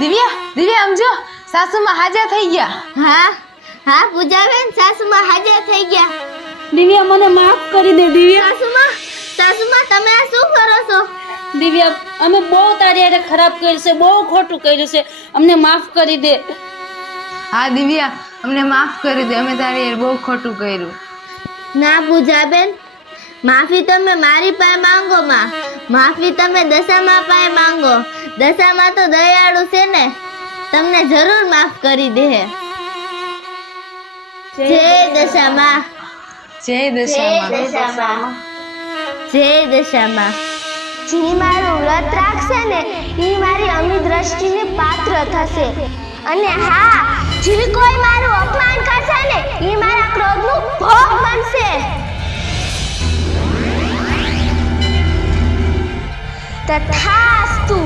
દિવ્યા સમજો સાસુમાં હાજર થઈ ગયા. હા હા પૂજાબેન, સાસુમાં હાજર થઈ ગયા. દિવ્યા મને માફ કરી દે દિવ્યા. સાસુમાં તમે આ શું કરો છો? દિવ્યા અમે બહુ તારી હારે ખરાબ કર્યું છે, બહુ ખોટું કર્યું છે, અમને માફ કરી દે. હા દિવ્યા, અમને માફ કરી દે, અમે તારી હારે બહુ ખોટું કર્યું. ના પૂજાબેન, માફી તમે મારી પાસે માંગો માં. માફી તમે દશામાં પાસે માંગો. દશામાં તો દયાળુ છે ને, તમને જરૂર માફ કરી દે. જય દશામાં. જય દશામાં. જય દશામાં. જે મારું વ્રત રાખશે ને એ મારી અમી દ્રષ્ટિને પાત્ર થશે. અને હા, જે કોઈ મારું અપમાન કરશે ને એ મારા ક્રોધનું ભોગ બનશે. તથાસ્તુ.